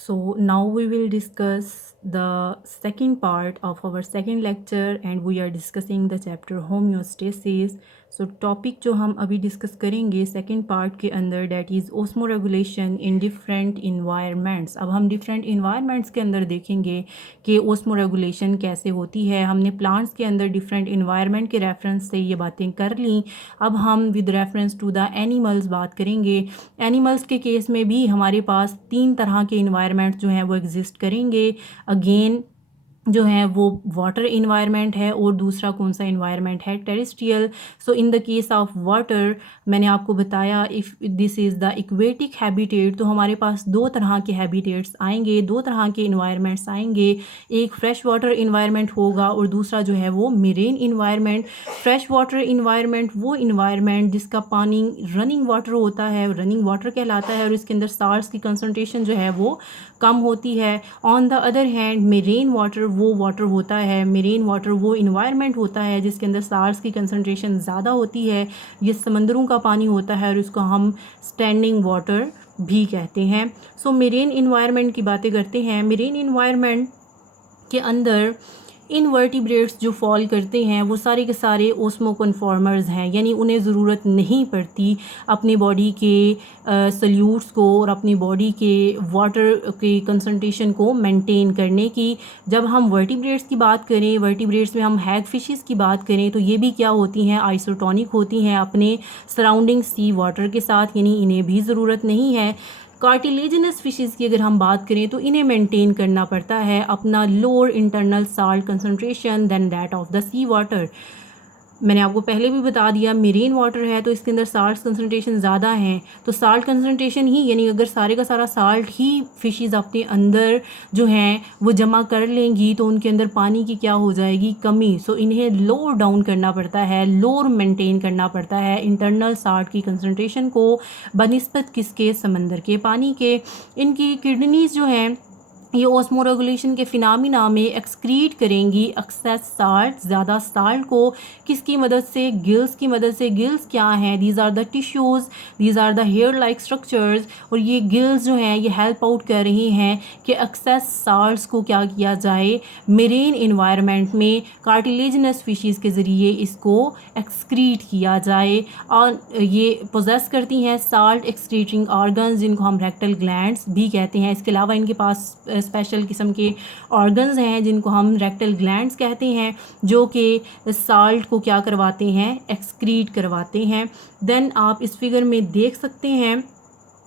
So now we will discuss the second part of our second lecture and we are discussing the chapter homeostasis. So topic जो हम अभी discuss करेंगे second part के अंदर that is osmo regulation in different environments. अब हम different environments के अंदर देखेंगे कि ओस्मो रेगुलेशन कैसे होती है। हमने प्लांट्स के अंदर डिफरेंट इन्वायरमेंट के रेफरेंस से ये बातें कर ली। अब हम with reference to the animals बात करेंगे। एनिमल्स के केस में भी हमारे पास तीन तरह के इन्वायरमेंट जो हैं वो एग्जिस्ट करेंगे। अगेन जो है वो वाटर इन्वायरमेंट है और दूसरा कौन सा इन्वायरमेंट है, terrestrial. So in the case of water मैंने आपको बताया if this is the aquatic habitat, तो हमारे पास दो तरह के हैबिटेट्स आएंगे, दो तरह के इन्वायरमेंट्स आएंगे। एक फ्रेश वाटर इन्वायरमेंट होगा और दूसरा जो है वो marine environment. Fresh water environment वो इन्वायरमेंट जिसका पानी रनिंग वाटर होता है, रनिंग वाटर कहलाता है और इसके अंदर साल्ट्स की कंसनट्रेशन जो है वो कम होती है। On the other hand marine water वो वाटर होता है, मेरीन वाटर वो इन्वायरमेंट होता है जिसके अंदर साल्ट्स की कंसनट्रेशन ज़्यादा होती है। ये समंदरों का पानी होता है और इसको हम स्टैंडिंग वाटर भी कहते हैं। सो मेरीन इन्वायरमेंट की बातें करते हैं। मेरीन इन्वायरमेंट के अंदर इनवर्टिब्रेट्स जो फॉल करते हैं वो सारे के सारे ओस्मो कन्फॉर्मर्स हैं, यानी उन्हें ज़रूरत नहीं पड़ती अपनी बॉडी के सल्यूट्स को और अपनी बॉडी के वाटर के कंसंट्रेशन को मेंटेन करने की। जब हम वर्टिब्रेट्स की बात करें, वर्टिब्रेट्स में हम हैग फिशेस की बात करें तो ये भी क्या होती हैं, आइसोटोनिक होती हैं अपने सराउंडिंग सी वाटर के साथ, यानी इन्हें भी ज़रूरत नहीं है। कार्टिलेजिनस फिशेज़ की अगर हम बात करें तो इन्हें मेंटेन करना पड़ता है अपना lower internal salt concentration than that of the sea water. मैंने आपको पहले भी बता दिया मेरीन वाटर है तो इसके अंदर साल्ट कंसंट्रेशन ज़्यादा हैं, तो साल्ट कंसंट्रेशन ही यानी अगर सारे का सारा साल्ट ही फिशेज़ अपने अंदर जो हैं वो जमा कर लेंगी तो उनके अंदर पानी की क्या हो जाएगी, कमी। सो इन्हें लोअर डाउन करना पड़ता है, लोअर मेंटेन करना पड़ता है इंटरनल साल्ट की कंसंट्रेशन को बनिस्बत किसके, समंदर के पानी के। इनकी किडनीज़ जो हैं ये ओस्मो रेगुलेशन के फिनामिना में एक्सक्रीट करेंगी एक्सेस साल्ट, ज़्यादा साल्ट को। किसकी मदद से, गिल्स की मदद से। गिल्स क्या हैं, these are the tissues, these are the hair like structures, और ये गिल्स जो हैं ये हेल्प आउट कर रही हैं कि एक्सेस साल्ट्स को क्या किया जाए, मेरीन इन्वायरमेंट में कार्टिलेजिनस फिशेज़ के ज़रिए इसको एक्सक्रीट किया जाए। और ये पोजेस करती हैं साल्ट एक्सक्रीटिंग ऑर्गन्स जिनको हम रेक्टल ग्लैंड्स भी कहते हैं। इसके अलावा इनके पास स्पेशल किस्म के ऑर्गन्स हैं जिनको हम रेक्टल ग्लैंड्स कहते हैं, जो कि साल्ट को क्या करवाते हैं, एक्सक्रीट करवाते हैं। देन आप इस फिगर में देख सकते हैं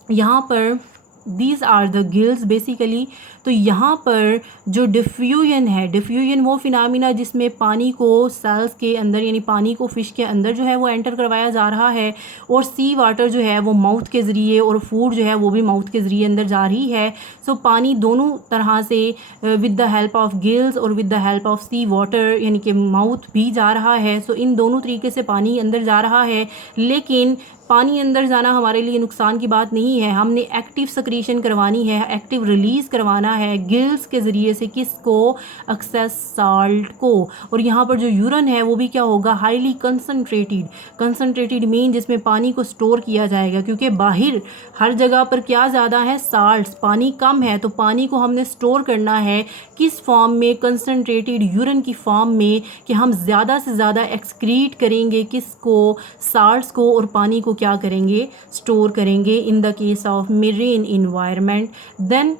यहाँ पर these are the gills basically. तो यहाँ पर जो डिफ्यूजन है, डिफ्यूजन वो फिनामिना जिसमें पानी को सेल्स के अंदर यानी पानी को फिश के अंदर जो है वो एंटर करवाया जा रहा है, और सी वाटर जो है वो माउथ के ज़रिए और फूड जो है वो भी माउथ के ज़रिए अंदर जा रही है। सो पानी दोनों तरह से with the help of gills और with the help of sea water यानी कि माउथ भी जा रहा है। सो इन दोनों तरीके से पानी अंदर जा रहा है, लेकिन पानी अंदर जाना हमारे लिए नुकसान की बात नहीं है। हमने एक्टिव सक्रीशन करवानी है, एक्टिव रिलीज़ करवाना है गिल्स के ज़रिए से, किसको, एक्सेस साल्ट को। और यहाँ पर जो यूरन है वो भी क्या होगा, हाईली कंसनट्रेटेड। कंसनट्रेटेड मीन जिसमें पानी को स्टोर किया जाएगा, क्योंकि बाहर हर जगह पर क्या ज़्यादा है, साल्ट्स, पानी कम है, तो पानी को हमने स्टोर करना है किस फॉर्म में, कंसनट्रेटेड यूरन की फॉर्म में, कि हम ज़्यादा से ज़्यादा एक्सक्रीट करेंगे किसको, साल्ट्स को, और पानी को क्या करेंगे, स्टोर करेंगे in the case of marine environment. Then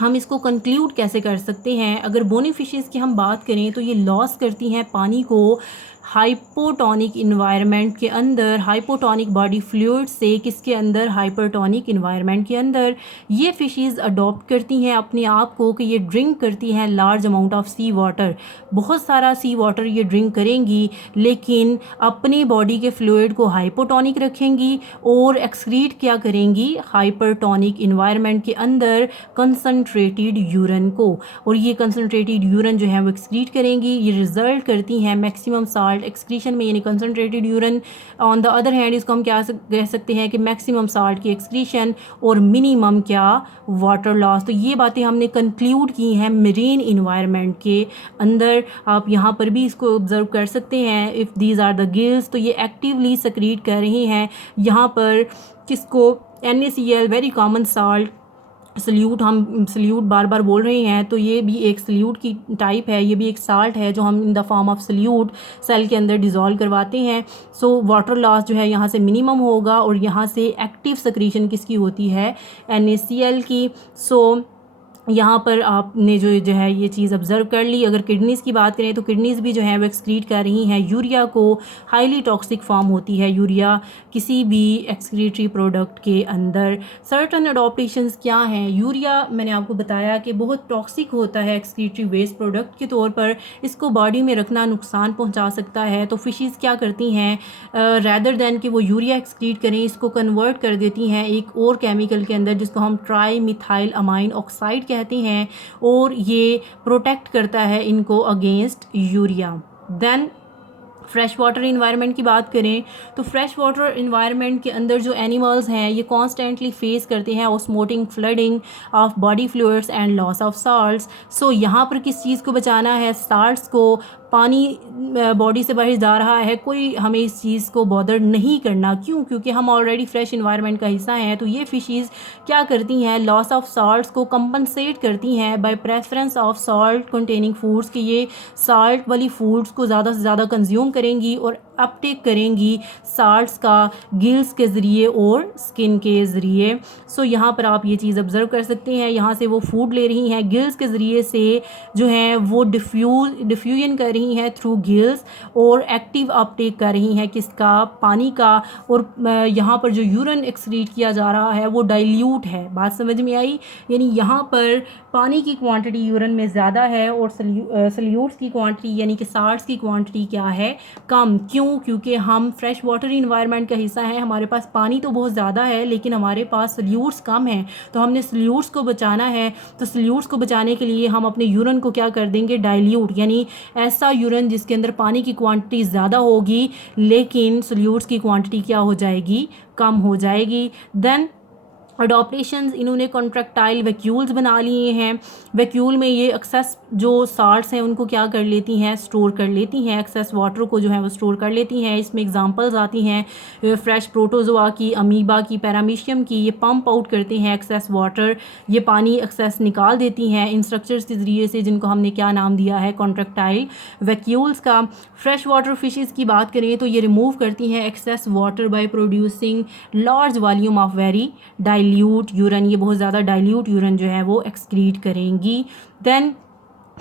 हम इसको कंक्लूड कैसे कर सकते हैं, अगर बोनी फिशेज़ की हम बात करें तो ये लॉस करती हैं पानी को हाइपोटोनिक इन्वायरमेंट के अंदर, हाइपोटोनिक बॉडी फ्लूइड से किसके अंदर, हाइपरटोनिक इन्वायरमेंट के अंदर। ये फिशेज़ अडॉप्ट करती हैं अपने आप को कि ये ड्रिंक करती हैं large amount of sea water, बहुत सारा सी वाटर ये ड्रिंक करेंगी, लेकिन अपने बॉडी के फ्लूइड को हाइपोटोनिक रखेंगी और एक्सक्रीट क्या करेंगी, हाइपरटोनिक इन्वायरमेंट के अंदर कंसनट्रेटेड यूरन को। और ये कंसनट्रेटेड यूरन जो है वो एक्सक्रीट करेंगी, ये रिजल्ट करती हैं मैक्सिमम साल्ट एक्सक्रीशन में, यानी concentrated यूरन। On the other hand इसको हम क्या कह सकते हैं कि मैक्सिमम साल्ट की एक्सक्रीशन और मिनिमम क्या, वाटर लॉस। तो ये बातें हमने कंक्लूड की हैं मेरीन इन्वायरमेंट के अंदर। आप यहाँ पर भी इसको ऑब्जर्व कर सकते हैं, if these are the gills, तो ये एक्टिवली सक्रीट कर रही हैं यहाँ पर किसको, NaCl very common salt solute, हम सल्यूट बार बार बोल रहे हैं, तो ये भी एक सल्यूट की टाइप है, ये भी एक साल्ट है जो हम in the form of solute cell के अंदर डिज़ोल्व करवाते हैं। सो वाटर लॉस जो है यहाँ से मिनिमम होगा, और यहाँ से एक्टिव सक्रीशन किसकी होती है, NaCl की। सो यहाँ पर आपने जो है ये चीज़ ऑब्ज़र्व कर ली। अगर किडनीज़ की बात करें तो किडनीज़ भी जो है वो एक्सक्रीट कर रही हैं यूरिया को। हाईली टॉक्सिक फॉर्म होती है यूरिया किसी भी एक्सक्रीटरी प्रोडक्ट के अंदर। सर्टन अडॉप्टेशंस क्या हैं, यूरिया मैंने आपको बताया कि बहुत टॉक्सिक होता है एक्सक्रीटरी वेस्ट प्रोडक्ट के तौर पर, इसको बॉडी में रखना नुकसान पहुँचा सकता है। तो फिशेज़ क्या करती हैं, रैदर दैन कि वो यूरिया एक्सक्रीट करें, इसको कन्वर्ट कर देती हैं एक और केमिकल के अंदर जिसको हम ट्राई मिथाइल अमाइन ऑक्साइड कहती हैं, और ये प्रोटेक्ट करता है इनको against urea. Then fresh water environment की बात करें तो फ्रेश वाटर इन्वायरमेंट के अंदर जो एनिमल्स हैं ये कॉन्स्टेंटली फेस करते हैं osmotic flooding of body fluids and loss of salts. So यहाँ पर किस चीज़ को बचाना है, साल्ट्स को। पानी बॉडी से बाहर जा रहा है, कोई हमें इस चीज़ को बॉदर नहीं करना, क्यों, क्योंकि हम ऑलरेडी फ्रेश इन्वायरमेंट का हिस्सा हैं। तो ये फिशेज़ क्या करती हैं, लॉस ऑफ साल्ट्स को कंपनसेट करती हैं bye preference of salt containing foods, कि ये साल्ट वाली फूड्स को ज़्यादा से ज़्यादा कंज्यूम करेंगी और अपटेक करेंगी साल्ट्स का गिल्स के ज़रिए और स्किन के ज़रिए। सो यहाँ पर आप ये चीज़ ऑब्ज़र्व कर सकते हैं, यहाँ से वो फूड ले रही हैं गिल्स के ज़रिए से, जो है वो डिफ्यूजन कर रही हैं थ्रू गिल्स, और एक्टिव अपटेक कर रही हैं किसका, पानी का। और यहाँ पर जो यूरिन एक्सक्रीट किया जा रहा है वो डाइल्यूट है। बात समझ में आई, यानी यहाँ पर पानी की क्वांटिटी यूरिन में ज़्यादा है और सल्यूट्स की क्वांटिटी यानी कि साल्ट्स की क्वांटिटी क्या है, कम। क्यों, क्योंकि हम फ्रेश वाटर इन्वायरमेंट का हिस्सा है, हमारे पास पानी तो बहुत ज़्यादा है लेकिन हमारे पास सल्यूट्स कम हैं। तो हमने सल्यूट्स को बचाना है, तो सल्यूट्स को बचाने के लिए हम अपने यूरिन को क्या कर देंगे, डाइल्यूट, यानी ऐसा यूरिन जिसके अंदर पानी की क्वांटिटी ज़्यादा होगी लेकिन सल्यूट्स की क्वांटिटी क्या हो जाएगी, कम हो जाएगी। देन अडॉप्टेशंस, इन्होंने कॉन्ट्रैक्टाइल वैक्यूल्स बना लिए हैं। वैक्यूल में ये एक्सेस जो साल्ट्स हैं उनको क्या कर लेती हैं, स्टोर कर लेती हैं, एक्सेस वाटर को जो है वो स्टोर कर लेती हैं। इसमें एग्जांपल्स आती हैं फ्रेश प्रोटोजोआ की, अमीबा की, पैरामीशियम की। ये पंप आउट करते हैं एक्सेस वाटर, ये पानी एक्सेस निकाल देती हैं इन स्ट्रक्चर्स के ज़रिए से जिनको हमने क्या नाम दिया है, कॉन्ट्रैक्टाइल वैक्यूल्स का। फ्रेश वाटर फिशेज़ की बात करें तो ये रिमूव करती हैं excess water by producing large volume of very dilute urine, ये बहुत ज़्यादा डाइल्यूट यूरिन जो है वो एक्सक्रीट करेंगी। देन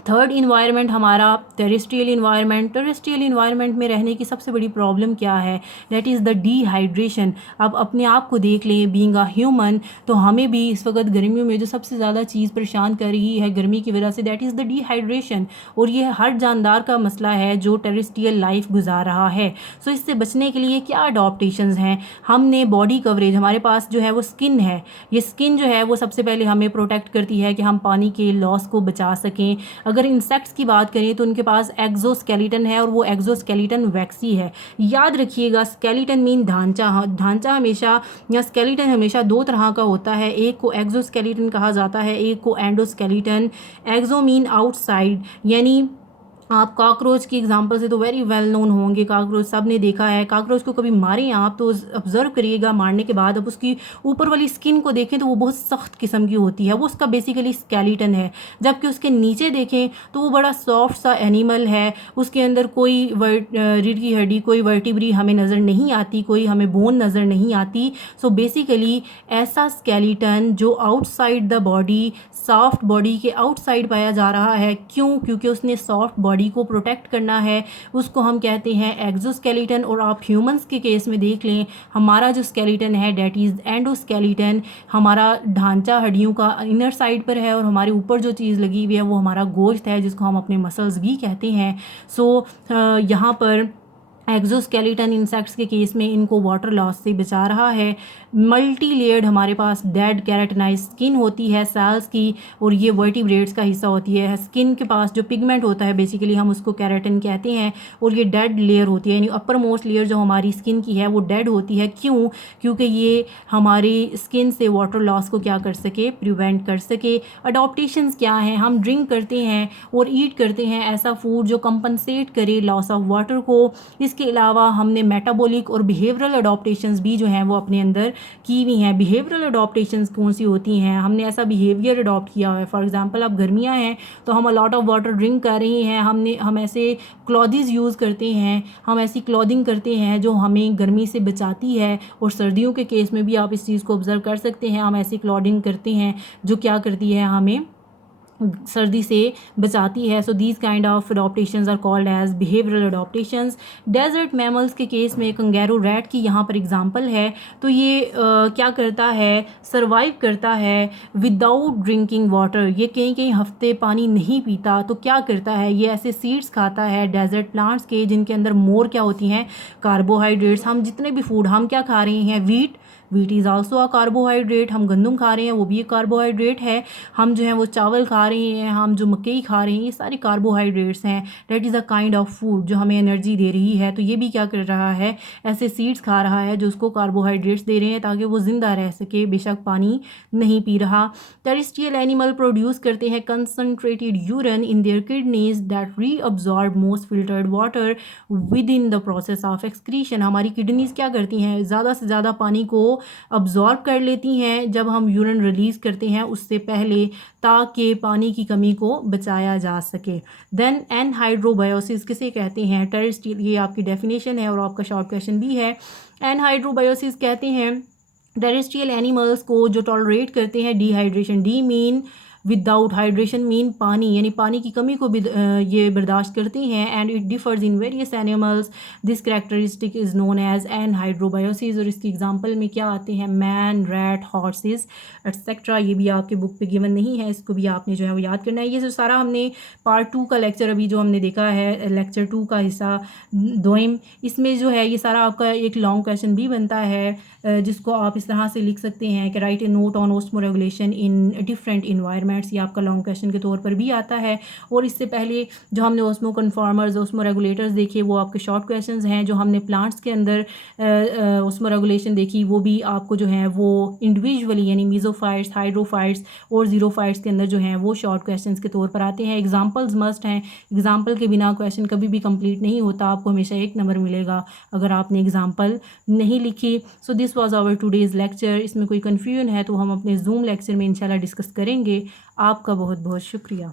थर्ड इन्वायरमेंट हमारा टेरेस्ट्रियल इन्वायरमेंट। टेरेस्ट्रियल इन्वायरमेंट में रहने की सबसे बड़ी प्रॉब्लम क्या है, दैट इज़ द डिहाइड्रेशन। अब अपने आप को देख लें, बीइंग अ ह्यूमन, तो हमें भी इस वक्त गर्मियों में जो सबसे ज़्यादा चीज़ परेशान कर रही है गर्मी की वजह से, दैट इज़ द डिहाइड्रेशन। और ये हर जानदार का मसला है जो टेरेस्ट्रियल लाइफ गुजार रहा है। सो इससे बचने के लिए क्या अडॉप्टेशंस हैं, हमने बॉडी कवरेज, हमारे पास जो है वो स्किन है, ये स्किन जो है वो सबसे पहले हमें प्रोटेक्ट करती है कि हम पानी के लॉस को बचा सकें। अगर इंसेक्ट्स की बात करें तो उनके पास एक्जोस्केलेटन है और वो एक्जोस्केलेटन वैक्सी है। याद रखिएगा, स्केलेटन मीन ढांचा, ढांचा हमेशा या स्केलेटन हमेशा दो तरह का होता है, एक को एक्जोस्केलेटन कहा जाता है, एक को एंडोस्केलेटन। एक्जो मीन आउटसाइड, यानी आप कॉकरोच की एग्जांपल से तो वेरी वेल नोन होंगे, कॉकरोच सब ने देखा है। कॉकरोच को कभी मारें आप तो ऑब्जर्व करिएगा, मारने के बाद अब उसकी ऊपर वाली स्किन को देखें तो वो बहुत सख्त किस्म की होती है, वो उसका बेसिकली स्केलेटन है। जबकि उसके नीचे देखें तो वो बड़ा सॉफ्ट सा एनिमल है, उसके अंदर कोई रीढ़ की हड्डी, कोई वर्टिब्री हमें नज़र नहीं आती, कोई हमें बोन नज़र नहीं आती। सो बेसिकली ऐसा स्केलेटन जो outside the body, soft body के आउटसाइड पाया जा रहा है, क्यों, क्योंकि उसने सॉफ्ट बॉडी को प्रोटेक्ट करना है, उसको हम कहते हैं एक्सोस्केलेटन। और आप ह्यूमंस के केस में देख लें, हमारा जो स्केलेटन है डेट इज़ एंडोस्केलेटन, हमारा ढांचा हड्डियों का इनर साइड पर है और हमारे ऊपर जो चीज़ लगी हुई है वो हमारा गोश्त है जिसको हम अपने मसल्स भी कहते हैं। सो यहाँ पर एक्जोस्केलेटन इंसेक्ट्स के केस में इनको वाटर लॉस से बचा रहा है। मल्टी लेयर्ड हमारे पास डेड कैराटिनाइज स्किन होती है सेल्स की, और ये वर्टिब्रेट्स का हिस्सा होती है। स्किन के पास जो पिगमेंट होता है बेसिकली हम उसको कैराटिन कहते हैं, और ये डेड लेयर होती है, यानी अपर मोस्ट लेयर जो हमारी स्किन की है वो डेड होती है। क्यों, क्योंकि ये हमारी स्किन से वाटर लॉस को क्या कर सके, प्रिवेंट कर सके। अडॉप्टेशंस क्या हैं, हम ड्रिंक करते हैं और ईट करते हैं ऐसा फूड जो कंपनसेट करे लॉस ऑफ वाटर को। इसके अलावा हमने मेटाबॉलिक और बिहेवियरल अडॉप्टेशंस भी जो हैं वो अपने अंदर की हुई हैं। बिहेवियरल अडॉप्टेशंस कौन सी होती हैं, हमने ऐसा बिहेवियर अडॉप्ट किया हुआ है। फॉर एग्जांपल अब गर्मियाँ हैं तो हम अलॉट ऑफ वाटर ड्रिंक कर रहे हैं, हम ऐसे क्लॉथीज़ यूज़ करते हैं, हम ऐसी क्लॉथिंग करते हैं जो हमें गर्मी से बचाती है। और सर्दियों के केस में भी आप इस चीज़ को ऑब्ज़र्व कर सकते हैं, हम ऐसी क्लॉथिंग करते हैं जो क्या करती है, हमें सर्दी से बचाती है। So these kind of adaptations are called as behavioural adaptations. Desert mammals के केस में कंगैरो रैट की यहाँ पर एग्जांपल है। तो ये क्या करता है, सर्वाइव करता है विदाउट ड्रिंकिंग वाटर। ये कहीं कहीं हफ्ते पानी नहीं पीता। तो क्या करता है, ये ऐसे सीड्स खाता है डेजर्ट प्लांट्स के जिनके अंदर मोर क्या होती हैं, कार्बोहाइड्रेट्स। हम जितने भी फूड हम क्या खा रहे हैं, wheat is also a carbohydrate. हम गंदम खा रहे हैं, वो भी एक कार्बोहाइड्रेट है। हम जो है वो चावल खा रहे हैं, हम जो मकई खा रहे हैं, ये सारे कार्बोहाइड्रेट्स हैं। That is a kind of food जो हमें एनर्जी दे रही है। तो ये भी क्या कर रहा है, ऐसे सीड्स खा रहा है जो उसको कार्बोहाइड्रेट्स दे रहे हैं ताकि वो ज़िंदा रह सके, बेशक पानी नहीं पी रहा। टेरेस्ट्रियल एनिमल प्रोड्यूस करते हैं concentrated urine in their kidneys that reabsorb most filtered water with in the process of excretion. हमारी किडनीज क्या करती हैं, ज़्यादा से ज़्यादा पानी को अब्जॉर्ब कर लेती हैं जब हम यूरिन रिलीज़ करते हैं उससे पहले, ताकि पानी की कमी को बचाया जा सके। देन एनहाइड्रोबायोसिस किसे कहते हैं, टेरेस्ट्रियल, ये आपकी डेफिनेशन है और आपका शॉर्ट क्वेश्चन भी है। एनहाइड्रोबायोसिस कहते हैं टेरेस्ट्रियल एनिमल्स को जो टॉलरेट करते हैं dehydration, D mean without, hydration mean पानी, यानी पानी की कमी को भी ये बर्दाश्त करती हैं। And it differs in various animals, this characteristic is known as anhydrobiosis. और इसकी एग्जांपल में क्या आते हैं, मैन, रैट, हॉर्सेस एट्सेट्रा। ये भी आपके बुक पे गिवन नहीं है, इसको भी आपने जो है वो याद करना है। ये जो सारा हमने पार्ट 2 का लेक्चर अभी जो हमने देखा है, लेक्चर 2 का हिस्सा दोइम, इसमें जो है ये सारा आपका एक लॉन्ग क्वेश्चन भी बनता है जिसको आप इस तरह से लिख सकते हैं कि right A note on osmo regulation in different environments. ये आपका लॉन्ग क्वेश्चन के तौर पर भी आता है। और इससे पहले जो हमने ऑस्मो कन्फॉर्मर्स, ऑस्मो रेगुलेटर्स देखे, वो आपके शॉर्ट क्वेश्चंस हैं। जो हमने प्लांट्स के अंदर ऑस्मो रेगुलेशन देखी, वो भी आपको जो है वो इंडिविजुअली, यानी मीजोफाइट्स, हाइड्रोफाइट्स और जीरोफाइट्स के अंदर जो हैं वो शॉर्ट क्वेश्चंस के तौर पर आते हैं। एग्जाम्पल्स मस्ट हैं, एग्जाम्पल के बिना क्वेश्चन कभी भी कंप्लीट नहीं होता। आपको हमेशा 1 नंबर मिलेगा अगर आपने एग्जाम्पल नहीं लिखी। So this was our today's lecture. इसमें कोई कन्फ्यूजन है तो हम अपने जूम लेक्चर में इंशाल्लाह डिस्कस करेंगे। आपका बहुत बहुत शुक्रिया।